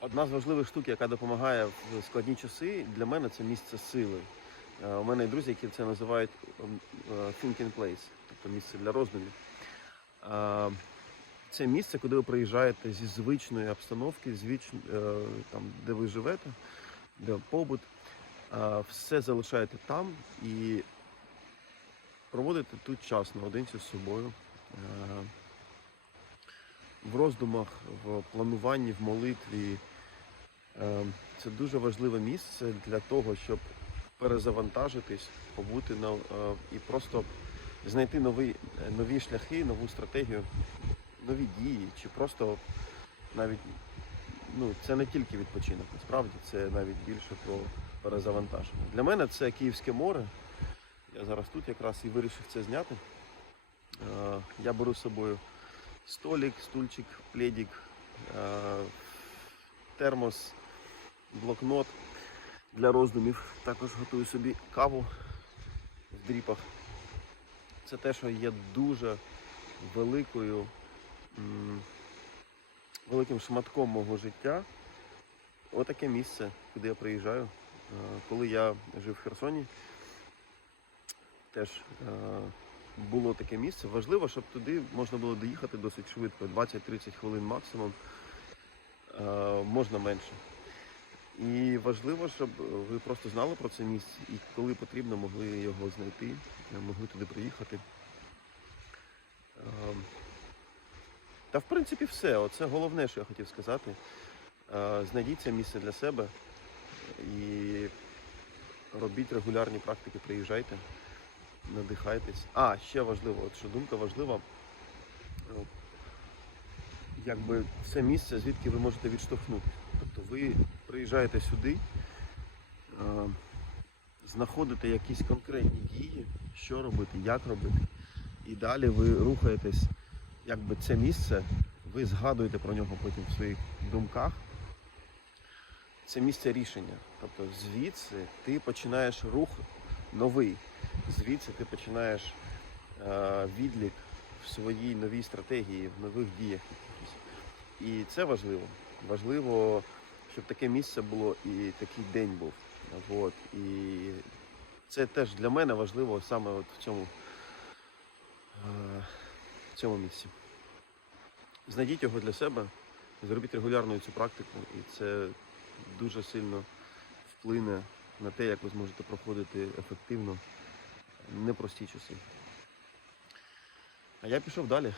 Одна з важливих штук, яка допомагає в складні часи, для мене це місце сили. Е, У мене є друзі, які це називають ем, е, thinking place, тобто місце для роздумів. Е, Це місце, куди ви приїжджаєте зі звичної обстановки, звич... там, де ви живете, де побут. Все залишаєте там і проводите тут час наодинці з собою. Е, В роздумах, в плануванні, в молитві. Е, Це дуже важливе місце для того, щоб перезавантажитись, побути на, е, і просто знайти нові, нові шляхи, нову стратегію, нові дії, чи просто навіть ну, це не тільки відпочинок, насправді це навіть більше про перезавантаження. Для мене це Київське море. Я зараз тут якраз і вирішив це зняти. Е, Я беру з собою столик, стульчик, пледик, термос, блокнот для роздумів. Також готую собі каву в дріпах. Це те, що є дуже великою, великим шматком мого життя. Отаке місце, куди я приїжджаю. Коли я жив в Херсоні, теж було таке місце. Важливо, щоб туди можна було доїхати досить швидко, 20-30 хвилин максимум, е, можна менше. І важливо, щоб ви просто знали про це місце і коли потрібно, могли його знайти, е, могли туди приїхати. Е, Та в принципі все. Оце головне, що я хотів сказати. Е, Знайдіть це місце для себе і робіть регулярні практики, приїжджайте, надихайтесь. А, ще важливо, от що думка важлива. е, Якби це місце, звідки ви можете відштовхнути. Тобто ви приїжджаєте сюди, е, знаходите якісь конкретні дії, що робити, як робити. І далі ви рухаєтесь, якби це місце, ви згадуєте про нього потім в своїх думках. Це місце рішення. Тобто звідси ти починаєш рух новий. Звідси ти починаєш е, відлік в своїй новій стратегії, в нових діях. І це важливо. Важливо, щоб таке місце було і такий день був. От. І це теж для мене важливо саме от в цьому, е, в цьому місці. Знайдіть його для себе, зробіть регулярно цю практику, і це дуже сильно вплине на те, як ви зможете проходити ефективно непрості часи. А я пішов далі.